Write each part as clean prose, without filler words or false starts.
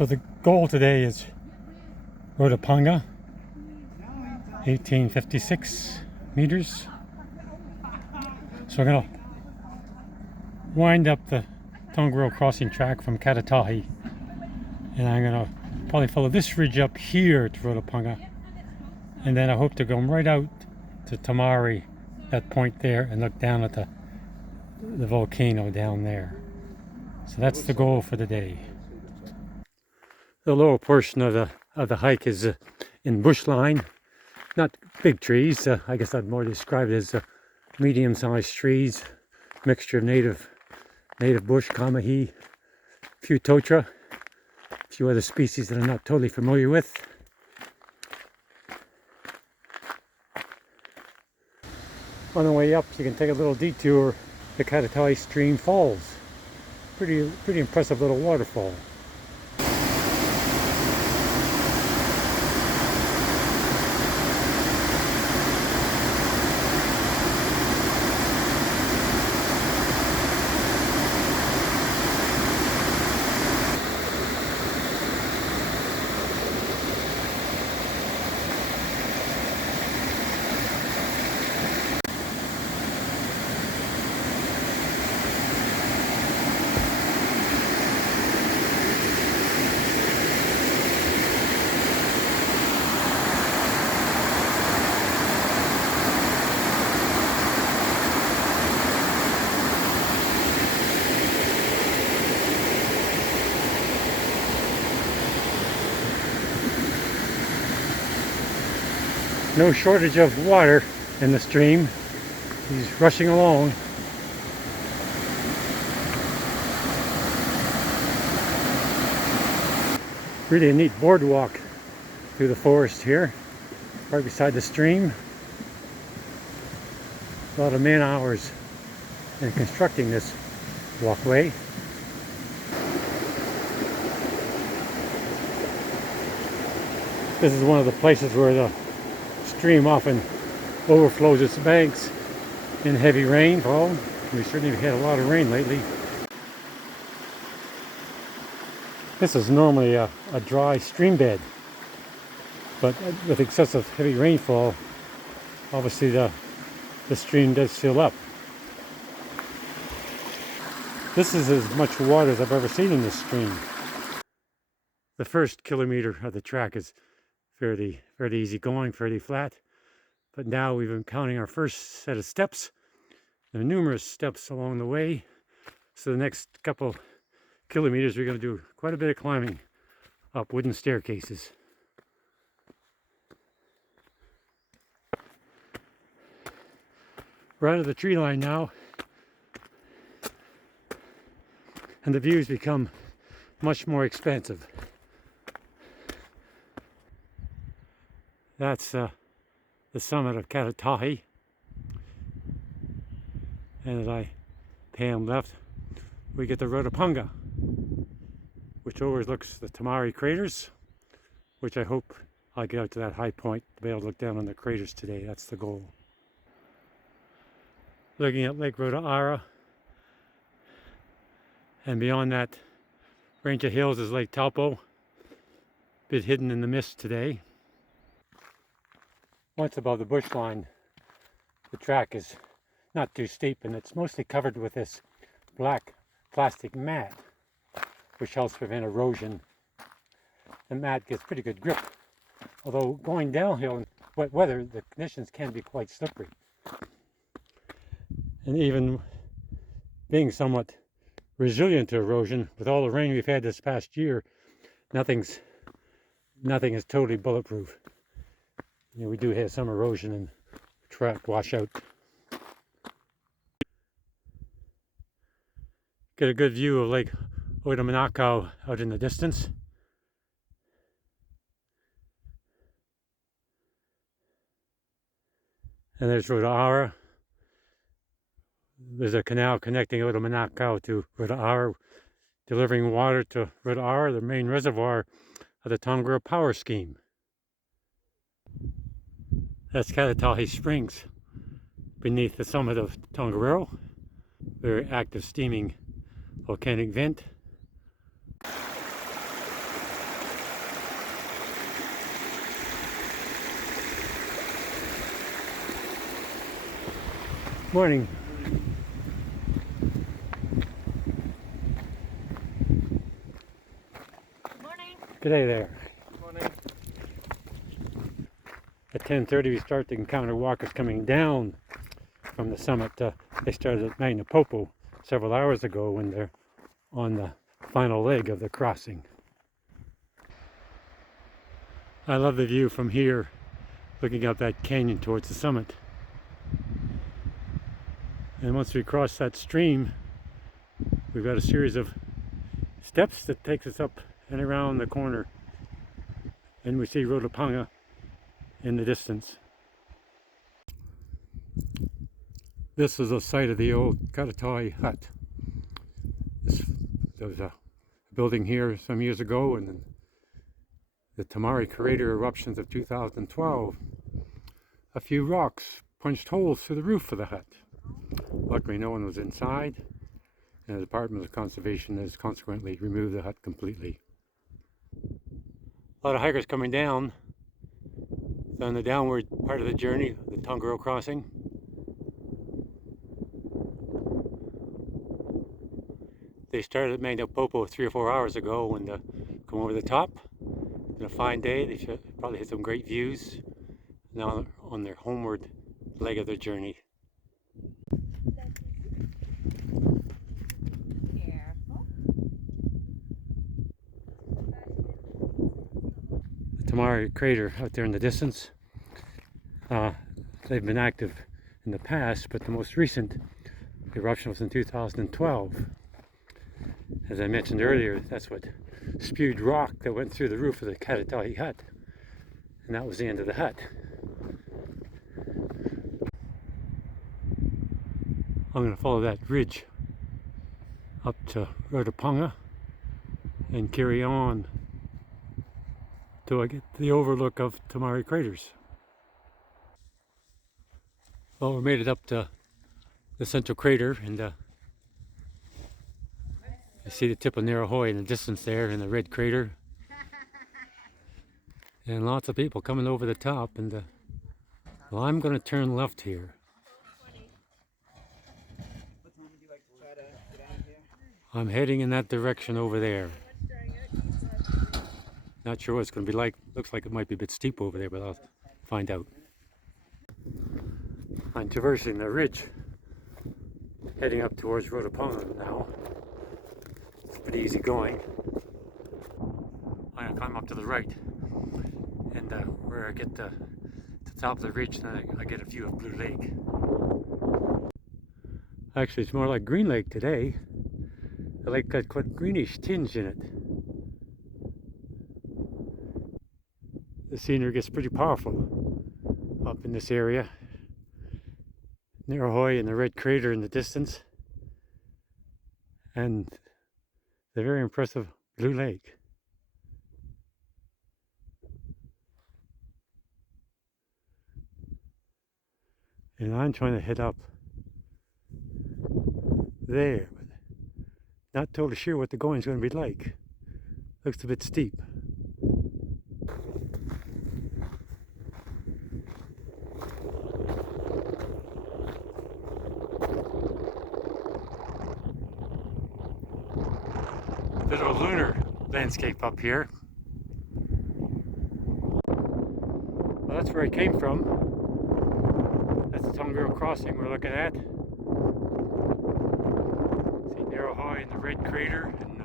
So the goal today is Rotopaunga, 1856 meters. So we're going to wind up the Tongariro crossing track from Katatahi, and I'm going to probably follow this ridge up here to Rotopaunga, and then I hope to go right out to Tamari, that point there, and look down at the volcano down there. So that's the goal for the day. The lower portion of the hike is in bushline, not big trees. I guess I'd more describe it as medium-sized trees, mixture of native bush, kamahi, a few totra, a few other species that I'm not totally familiar with. On the way up, you can take a little detour. The Katatahi stream falls. Pretty impressive little waterfall. No shortage of water in the stream. He's rushing along. Really a neat boardwalk through the forest here, right beside the stream. A lot of man hours in constructing this walkway. This is one of the places where the stream often overflows its banks in heavy rainfall. We certainly have had a lot of rain lately. This is normally a dry stream bed, but with excessive heavy rainfall, obviously the stream does fill up. This is as much water as I've ever seen in this stream. The first kilometer of the track is fairly easy going, fairly flat. But now we've been counting our first set of steps. There are numerous steps along the way. So the next couple kilometers we're going to do quite a bit of climbing up wooden staircases. We're out of the tree line now, and the views become much more expansive. That's the summit of Katatahi, and as I pan left, we get the Rotopaunga, which overlooks the Tamari craters, which I hope I'll get out to that high point to be able to look down on the craters today. That's the goal. Looking at Lake Rotopaunga, and beyond that range of hills is Lake Taupo, a bit hidden in the mist today. Once above the bush line, the track is not too steep, and it's mostly covered with this black plastic mat, which helps prevent erosion. The mat gets pretty good grip, although going downhill in wet weather, the conditions can be quite slippery. And even being somewhat resilient to erosion, with all the rain we've had this past year, nothing is totally bulletproof. You know, we do have some erosion and track washout. Get a good view of Lake Oitamanakau out in the distance. And there's Rotopaunga. There's a canal connecting Oitamanakau to Rotopaunga, delivering water to Rotopaunga, the main reservoir of the Tongariro power scheme. That's Katatahi Springs, beneath the summit of Tongariro. Very active steaming volcanic vent. Morning. Morning. G'day there. Morning. At 10:30 we start to encounter walkers coming down from the summit. They started at Magna Popo several hours ago when they're on the final leg of the crossing. I love the view from here, looking up that canyon towards the summit. And once we cross that stream, we've got a series of steps that takes us up and around the corner, and we see Rotopaunga in the distance. This is the site of the old Karatai hut. There was a building here some years ago, and then the Tamari crater eruptions of 2012, a few rocks punched holes through the roof of the hut. Luckily no one was inside, and the Department of Conservation has consequently removed the hut completely. A lot of hikers coming down. So on the downward part of the journey, the Tongariro crossing. They started at Magna Popo 3 or 4 hours ago and come over the top. It's been a fine day. They should probably hit some great views now on their homeward leg of their journey. Careful. The Tamari crater out there in the distance. They've been active in the past, but the most recent eruption was in 2012. As I mentioned earlier, that's what spewed rock that went through the roof of the Karatai hut. And that was the end of the hut. I'm going to follow that ridge up to Rotopaunga and carry on till I get the overlook of Tamari craters. Well, we made it up to the central crater, and you see the tip of Narahoe in the distance there in the red crater. And lots of people coming over the top, and well, I'm going to turn left here. I'm heading in that direction over there. Not sure what it's going to be like. Looks like it might be a bit steep over there, but I'll find out. I'm traversing the ridge, heading up towards Rotopaunga now. It's pretty easy going. I'm going to climb up to the right, and where I get to the top of the ridge, then I get a view of Blue Lake. Actually, it's more like Green Lake today. The lake got quite a greenish tinge in it. The scenery gets pretty powerful up in this area. Narahoe and the red crater in the distance, and the very impressive Blue Lake. And I'm trying to head up there, but not totally sure what the going's going to be like. Looks a bit steep. Bit of a lunar landscape up here. Well, that's where I came from. That's the Tongariro crossing we're looking at. See Narahoe and the red crater and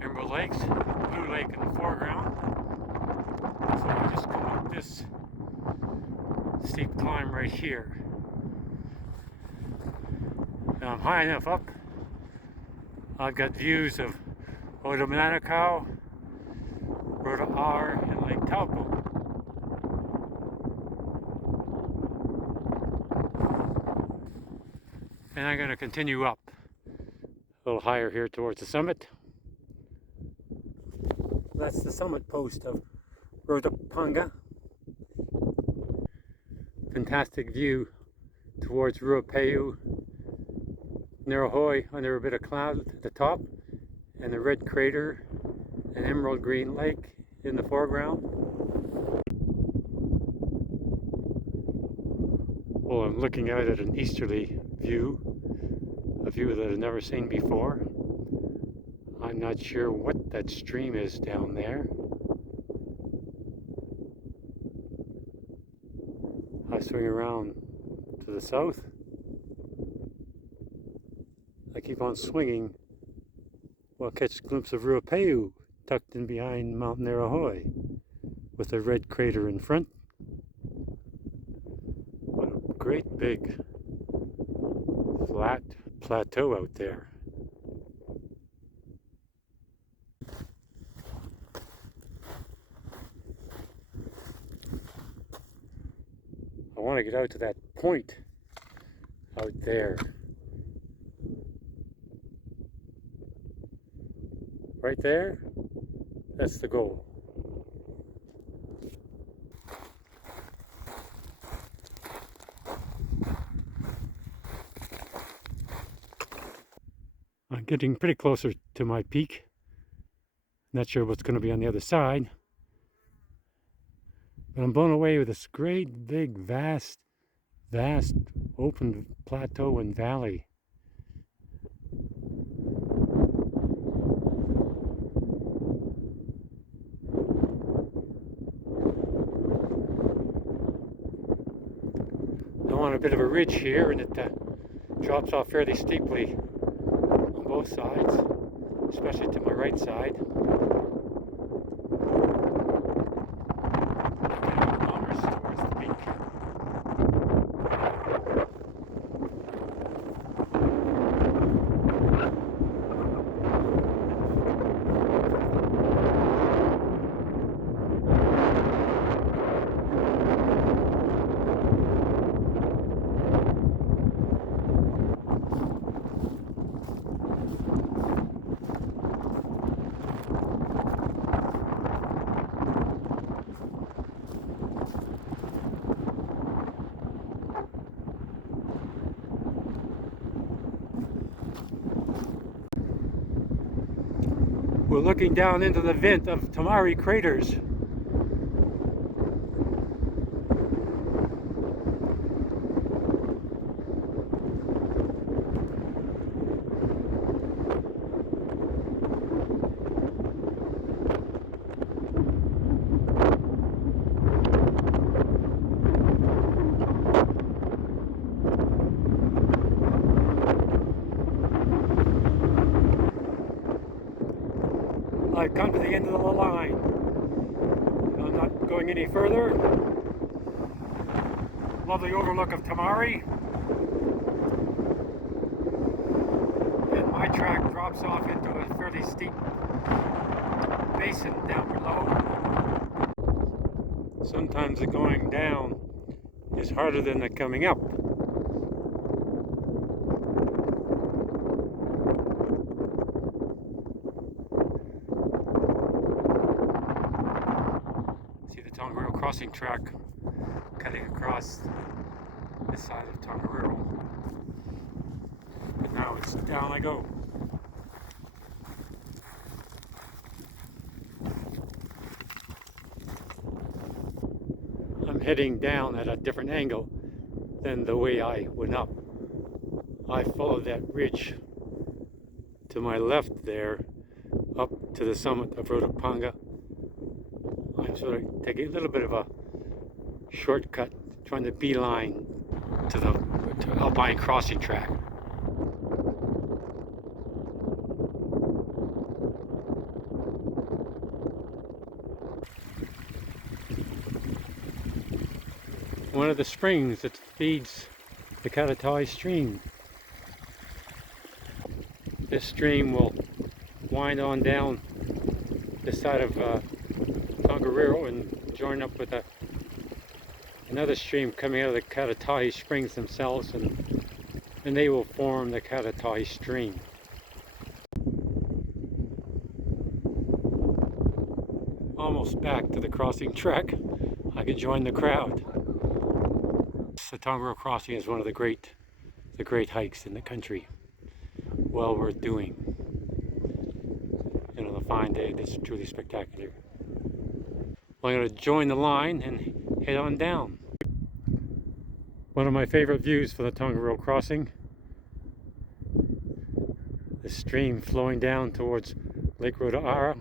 Emerald Lakes, Blue Lake in the foreground. So I just come up this steep climb right here. Now I'm high enough up. I've got views of Rotopaunga, Roto R, and Lake Taupo. And I'm going to continue up a little higher here towards the summit. That's the summit post of Rotopaunga. Fantastic view towards Ruapehu, Narahoe under a bit of cloud at the top, and the red crater and emerald green lake in the foreground. Well, I'm looking out at an easterly view, a view that I've never seen before. I'm not sure what that stream is down there. I swing around to the south. I keep on swinging. Well, I'll catch a glimpse of Ruapehu tucked in behind Mount Narahoe with a red crater in front. What a great big flat plateau out there. I want to get out to that point out there. Right there, that's the goal. I'm getting pretty closer to my peak. Not sure what's going to be on the other side. But I'm blown away with this great, big, vast open plateau and valley. I'm on a bit of a ridge here, and it drops off fairly steeply on both sides, especially to my right side. Kilometers towards the peak. We're looking down into the vent of Tamari craters. I've come to the end of the line. I'm not going any further. Lovely overlook of Tamari. And my track drops off into a fairly steep basin down below. Sometimes the going down is harder than the coming up. See the Tongariro crossing track cutting across this side of Tongariro. But now it's down I go. I'm heading down at a different angle than the way I went up. I followed that ridge to my left there up to the summit of Rotopaunga. I'm sort of taking a little bit of a shortcut, trying to beeline to the Alpine Crossing track. One of the springs that feeds the Katatai stream. This stream will wind on down this side of Tongariro and join up with another stream coming out of the Katatai springs themselves, and they will form the Katatai stream. Almost back to the crossing track. I can join the crowd. The Tongariro crossing is one of the great hikes in the country. Well worth doing. You know, the fine day, it's truly spectacular. Well, I'm going to join the line and head on down. One of my favorite views for the Tongariro crossing. The stream flowing down towards Lake Rotopaunga.